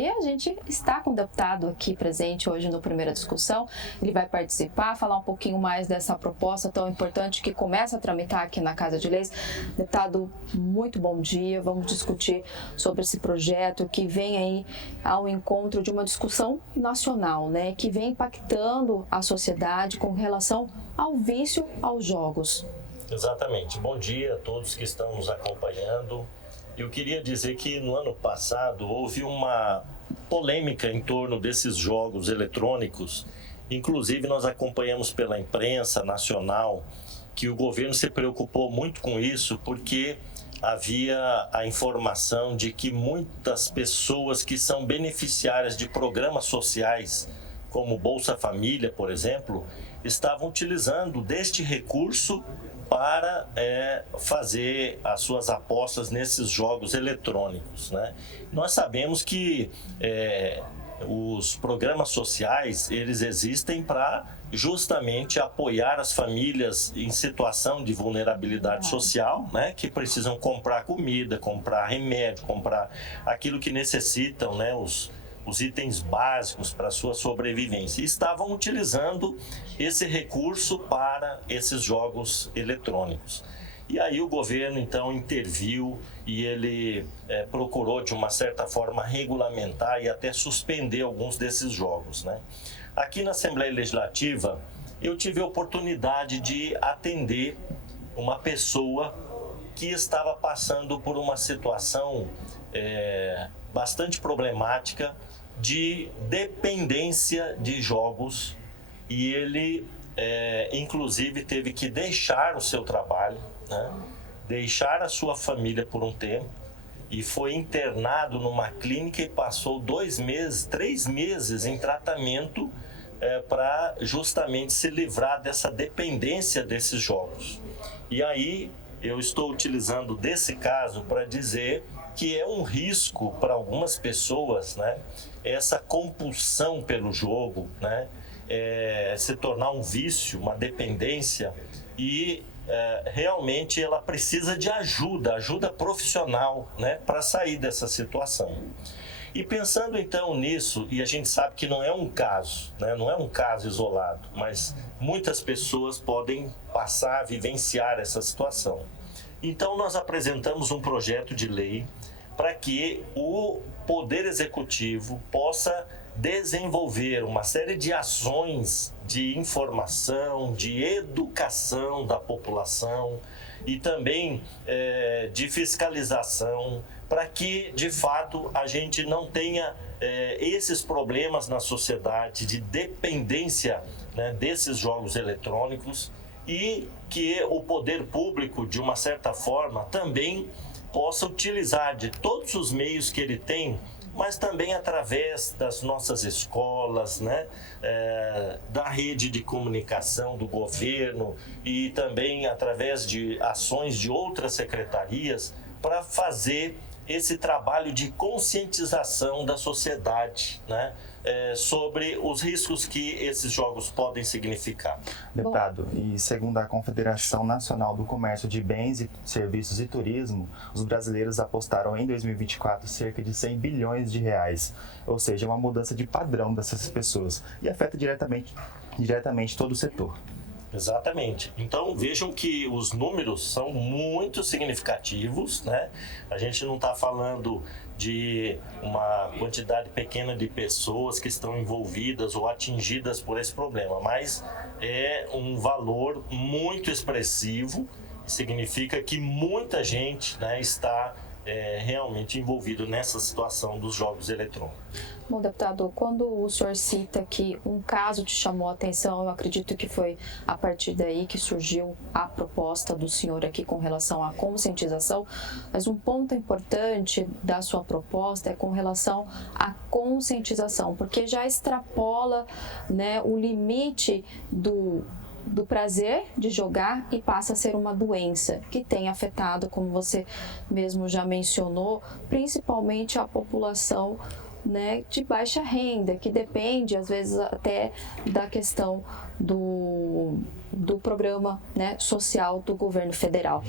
E a gente está com o deputado aqui presente hoje no Primeira Discussão. Ele vai participar, falar um pouquinho mais dessa proposta tão importante que começa a tramitar aqui na Casa de Leis. Deputado, muito bom dia. Vamos discutir sobre esse projeto que vem aí ao encontro de uma discussão nacional, né? Que vem impactando a sociedade com relação ao vício aos jogos. Exatamente. Bom dia a todos que estão nos acompanhando. Eu queria dizer que no ano passado houve uma polêmica em torno desses jogos eletrônicos. Inclusive nós acompanhamos pela imprensa nacional que o governo se preocupou muito com isso porque havia a informação de que muitas pessoas que são beneficiárias de programas sociais, como Bolsa Família, por exemplo, estavam utilizando deste recurso para fazer as suas apostas nesses jogos eletrônicos, né? Nós sabemos que os programas sociais, eles existem para justamente apoiar as famílias em situação de vulnerabilidade social, né? Que precisam comprar comida, comprar remédio, comprar aquilo que necessitam, né? Os itens básicos para a sua sobrevivência. E estavam utilizando esse recurso para esses jogos eletrônicos. E aí o governo, então, interviu e ele procurou, de uma certa forma, regulamentar e até suspender alguns desses jogos, né? Aqui na Assembleia Legislativa, eu tive a oportunidade de atender uma pessoa que estava passando por uma situação bastante problemática de dependência de jogos, e ele inclusive teve que deixar o seu trabalho, né? Deixar a sua família por um tempo, e foi internado numa clínica e passou 2 meses, 3 meses em tratamento para justamente se livrar dessa dependência desses jogos. E aí eu estou utilizando desse caso para dizer que é um risco para algumas pessoas, né? Essa compulsão pelo jogo, né? Se tornar um vício, uma dependência, e realmente ela precisa de ajuda profissional, né? Para sair dessa situação. E pensando então nisso, e a gente sabe que não é um caso, né? Não é um caso isolado, mas muitas pessoas podem passar a vivenciar essa situação. Então nós apresentamos um projeto de lei para que o Poder Executivo possa desenvolver uma série de ações de informação, de educação da população e também de fiscalização, para que, de fato, a gente não tenha esses problemas na sociedade de dependência, né, desses jogos eletrônicos, e que o poder público, de uma certa forma, também possa utilizar de todos os meios que ele tem, mas também através das nossas escolas, né? Da rede de comunicação do governo e também através de ações de outras secretarias, para fazer esse trabalho de conscientização da sociedade, né? Sobre os riscos que esses jogos podem significar. Deputado, e segundo a Confederação Nacional do Comércio de Bens e Serviços e Turismo, os brasileiros apostaram em 2024 cerca de 100 bilhões de reais, ou seja, uma mudança de padrão dessas pessoas, e afeta diretamente todo o setor. Exatamente. Então vejam que os números são muito significativos, né? A gente não está falando de uma quantidade pequena de pessoas que estão envolvidas ou atingidas por esse problema, mas é um valor muito expressivo, significa que muita gente, né, está realmente envolvido nessa situação dos jogos eletrônicos. Bom, deputado, quando o senhor cita que um caso te chamou a atenção, eu acredito que foi a partir daí que surgiu a proposta do senhor aqui com relação à conscientização, mas um ponto importante da sua proposta é com relação à conscientização, porque já extrapola, né, o limite do prazer de jogar e passa a ser uma doença que tem afetado, como você mesmo já mencionou, principalmente a população, né, de baixa renda, que depende às vezes até da questão do programa, né, social do governo federal.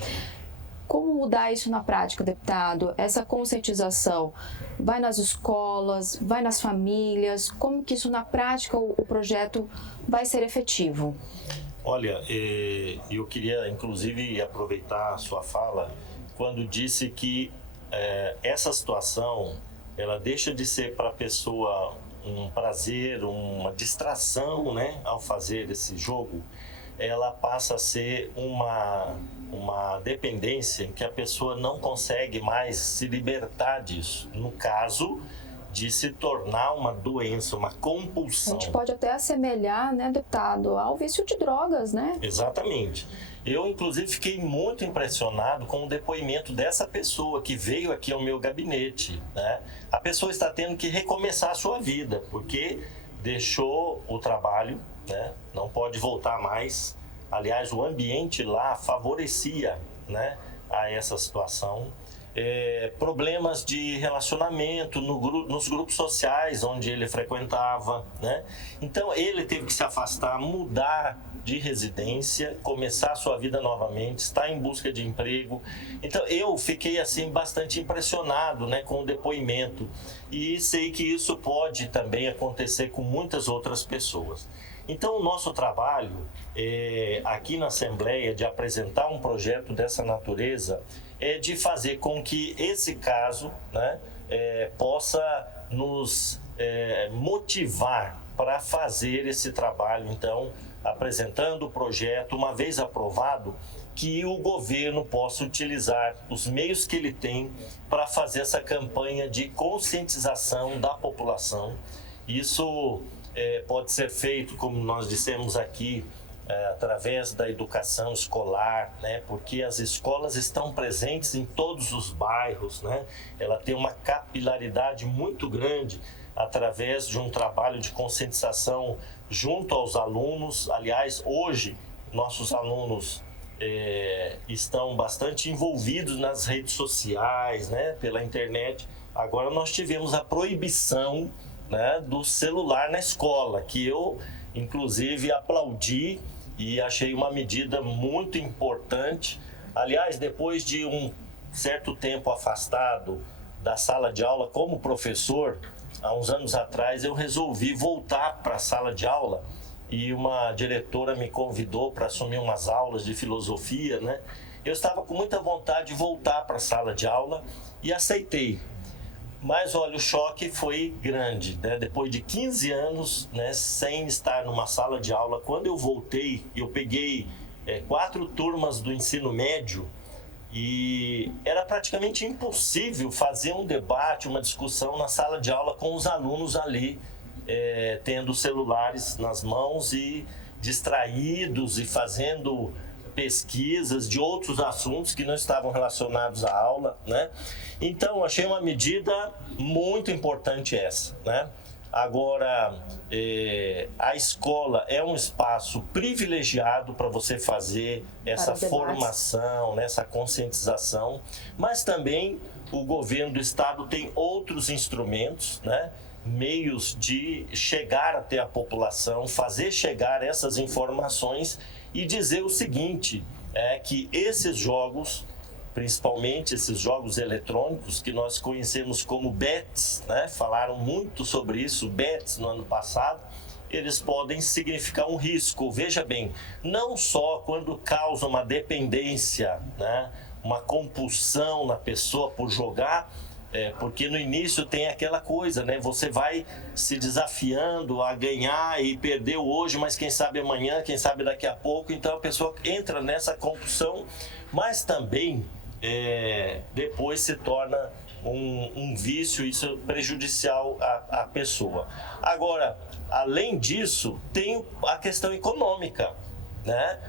Como mudar isso na prática, deputado? Essa conscientização vai nas escolas, vai nas famílias? Como que isso na prática o projeto vai ser efetivo? Olha, eu queria inclusive aproveitar a sua fala quando disse que essa situação ela deixa de ser para a pessoa um prazer, uma distração, né, ao fazer esse jogo, ela passa a ser uma dependência em que a pessoa não consegue mais se libertar disso. No caso de se tornar uma doença, uma compulsão. A gente pode até assemelhar, né, deputado, ao vício de drogas, né? Exatamente. Eu, inclusive, fiquei muito impressionado com o depoimento dessa pessoa que veio aqui ao meu gabinete, né? A pessoa está tendo que recomeçar a sua vida, porque deixou o trabalho, né? Não pode voltar mais. Aliás, o ambiente lá favorecia, né, a essa situação. Problemas de relacionamento nos grupos sociais onde ele frequentava, né? Então ele teve que se afastar, mudar de residência, começar a sua vida novamente, estar em busca de emprego. Então eu fiquei assim bastante impressionado, né, com o depoimento, e sei que isso pode também acontecer com muitas outras pessoas. Então o nosso trabalho aqui na Assembleia de apresentar um projeto dessa natureza é de fazer com que esse caso, né, possa nos motivar para fazer esse trabalho. Então, apresentando o projeto, uma vez aprovado, que o governo possa utilizar os meios que ele tem para fazer essa campanha de conscientização da população. Isso pode ser feito, como nós dissemos aqui, através da educação escolar, né? Porque as escolas estão presentes em todos os bairros, né? Ela tem uma capilaridade muito grande através de um trabalho de conscientização junto aos alunos. Aliás, hoje nossos alunos estão bastante envolvidos nas redes sociais, né? Pela internet. Agora nós tivemos a proibição, né, do celular na escola, que eu inclusive aplaudi e achei uma medida muito importante. Aliás, depois de um certo tempo afastado da sala de aula como professor, há uns anos atrás eu resolvi voltar para a sala de aula e uma diretora me convidou para assumir umas aulas de filosofia, né? Eu estava com muita vontade de voltar para a sala de aula e aceitei. Mas, olha, o choque foi grande, né? Depois de 15 anos, né, sem estar numa sala de aula, quando eu voltei, eu peguei 4 turmas do ensino médio e era praticamente impossível fazer um debate, uma discussão na sala de aula com os alunos ali, tendo celulares nas mãos e distraídos e fazendo pesquisas de outros assuntos que não estavam relacionados à aula, né? Então, achei uma medida muito importante essa, né? Agora, a escola é um espaço privilegiado para você fazer essa formação, né, essa conscientização, mas também o governo do estado tem outros instrumentos, né, meios de chegar até a população, fazer chegar essas informações e dizer o seguinte, que esses jogos, principalmente esses jogos eletrônicos que nós conhecemos como bets, né? Falaram muito sobre isso, bets no ano passado, eles podem significar um risco. Veja bem, não só quando causa uma dependência, né? Uma compulsão na pessoa por jogar, porque no início tem aquela coisa, né? Você vai se desafiando a ganhar e perdeu hoje, mas quem sabe amanhã, quem sabe daqui a pouco. Então a pessoa entra nessa compulsão, mas também depois se torna um vício, isso é prejudicial à pessoa. Agora, além disso, tem a questão econômica, né?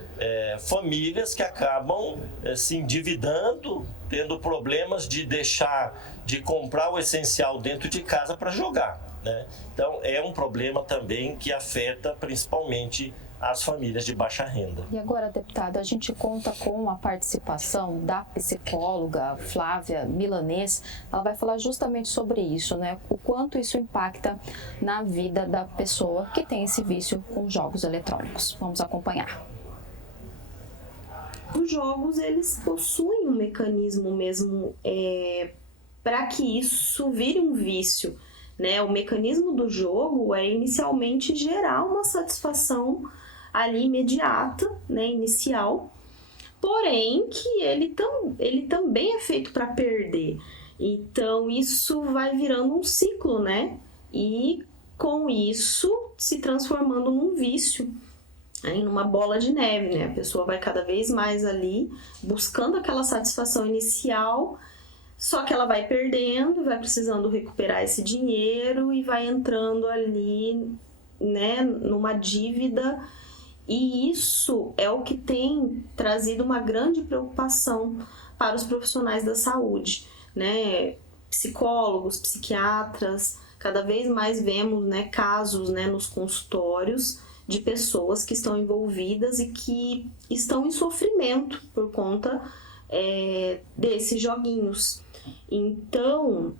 Famílias que acabam se endividando, tendo problemas de deixar de comprar o essencial dentro de casa para jogar, né? Então é um problema também que afeta principalmente as famílias de baixa renda. E agora, deputada, a gente conta com a participação da psicóloga Flávia Milanês. Ela vai falar justamente sobre isso, né? O quanto isso impacta na vida da pessoa que tem esse vício com jogos eletrônicos. Vamos acompanhar. os jogos, eles possuem um mecanismo mesmo para que isso vire um vício, né? O mecanismo do jogo é inicialmente gerar uma satisfação ali imediata, né, inicial, porém que ele também é feito para perder. Então isso vai virando um ciclo, né? E com isso se transformando num vício, em uma bola de neve, né? A pessoa vai cada vez mais ali buscando aquela satisfação inicial, só que ela vai perdendo, vai precisando recuperar esse dinheiro e vai entrando ali, né, numa dívida. E isso é o que tem trazido uma grande preocupação para os profissionais da saúde, né? Psicólogos, psiquiatras, cada vez mais vemos, né, casos, né, nos consultórios de pessoas que estão envolvidas e que estão em sofrimento por conta desses joguinhos. Então,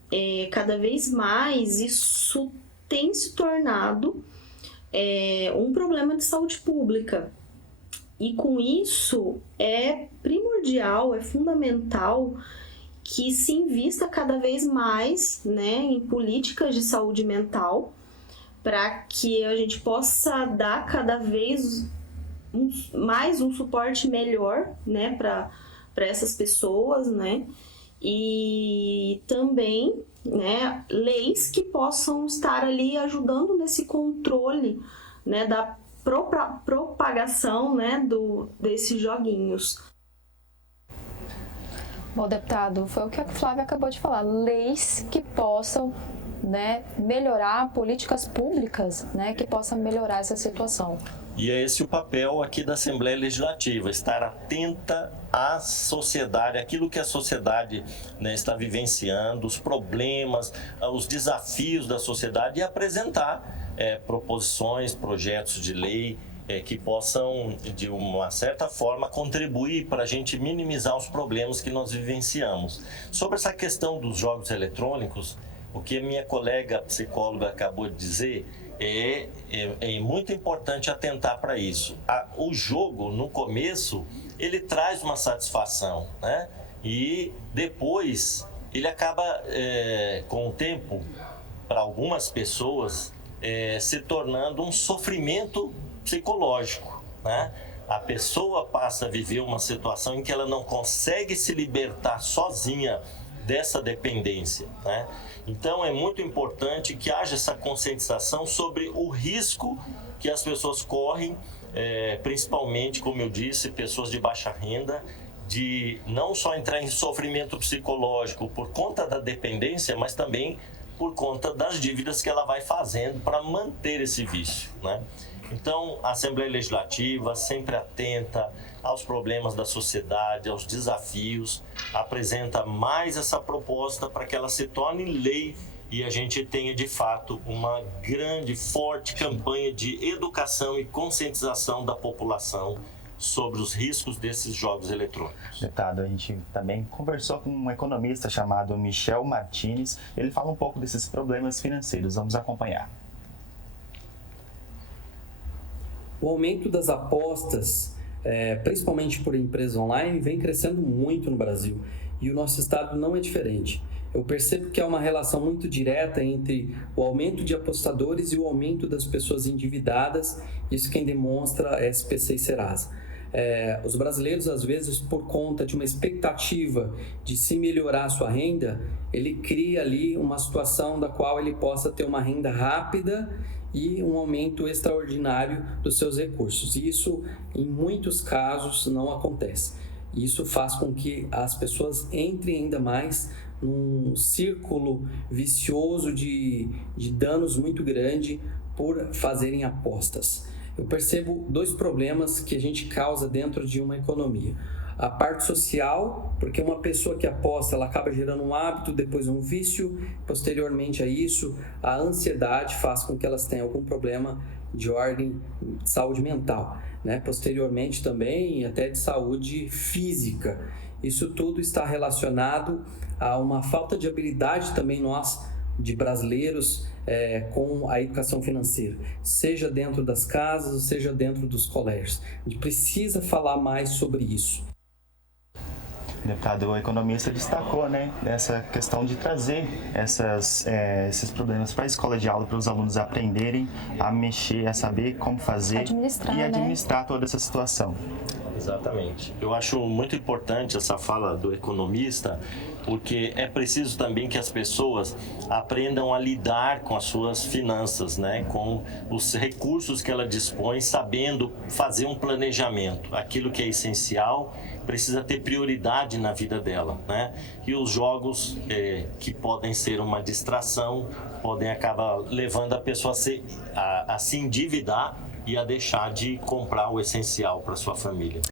cada vez mais isso tem se tornado um problema de saúde pública. E com isso é primordial, é fundamental que se invista cada vez mais, né, em políticas de saúde mental, para que a gente possa dar cada vez mais um suporte melhor, né, para essas pessoas, né, e também, né, leis que possam estar ali ajudando nesse controle, né, da propagação, né, desses joguinhos. Bom, deputado, foi o que a Flávia acabou de falar, leis que possam, né, melhorar, políticas públicas, né, que possam melhorar essa situação. E é esse o papel aqui da Assembleia Legislativa, estar atenta à sociedade, aquilo que a sociedade, né, está vivenciando, os problemas, os desafios da sociedade, e apresentar proposições, projetos de lei que possam, de uma certa forma, contribuir para a gente minimizar os problemas que nós vivenciamos. Sobre essa questão dos jogos eletrônicos, o que a minha colega psicóloga acabou de dizer é muito importante atentar para isso. O jogo, no começo, ele traz uma satisfação, né? E depois ele acaba, com o tempo, para algumas pessoas, se tornando um sofrimento psicológico, né? A pessoa passa a viver uma situação em que ela não consegue se libertar sozinha dessa dependência, né? Então é muito importante que haja essa conscientização sobre o risco que as pessoas correm, principalmente, como eu disse, pessoas de baixa renda, de não só entrar em sofrimento psicológico por conta da dependência, mas também por conta das dívidas que ela vai fazendo para manter esse vício, né? Então, a Assembleia Legislativa, sempre atenta aos problemas da sociedade, aos desafios, apresenta mais essa proposta para que ela se torne lei e a gente tenha, de fato, uma grande, forte campanha de educação e conscientização da população sobre os riscos desses jogos eletrônicos. Deputado, a gente também conversou com um economista chamado Michel Martinez. Ele fala um pouco desses problemas financeiros. Vamos acompanhar. O aumento das apostas, principalmente por empresas online, vem crescendo muito no Brasil e o nosso estado não é diferente. Eu percebo que há uma relação muito direta entre o aumento de apostadores e o aumento das pessoas endividadas, isso quem demonstra é SPC e Serasa. Os brasileiros, às vezes, por conta de uma expectativa de se melhorar a sua renda, ele cria ali uma situação da qual ele possa ter uma renda rápida e um aumento extraordinário dos seus recursos. E isso, em muitos casos, não acontece. Isso faz com que as pessoas entrem ainda mais num círculo vicioso de danos muito grande por fazerem apostas. Eu percebo dois problemas que a gente causa dentro de uma economia. A parte social, porque uma pessoa que aposta, ela acaba gerando um hábito, depois um vício, posteriormente a isso, a ansiedade faz com que elas tenham algum problema de ordem de saúde mental, né? Posteriormente também até de saúde física. Isso tudo está relacionado a uma falta de habilidade também nós, de brasileiros, com a educação financeira, seja dentro das casas, seja dentro dos colégios. A gente precisa falar mais sobre isso. Deputado, o economista destacou, né, essa questão de trazer esses problemas para a escola de aula, para os alunos aprenderem a mexer, a saber como fazer Administrar, e né? administrar toda essa situação. Exatamente. Eu acho muito importante essa fala do economista, porque é preciso também que as pessoas aprendam a lidar com as suas finanças, né? Com os recursos que ela dispõe, sabendo fazer um planejamento. Aquilo que é essencial precisa ter prioridade na vida dela, né? E os jogos que podem ser uma distração, podem acabar levando a pessoa a se endividar e a deixar de comprar o essencial para sua família.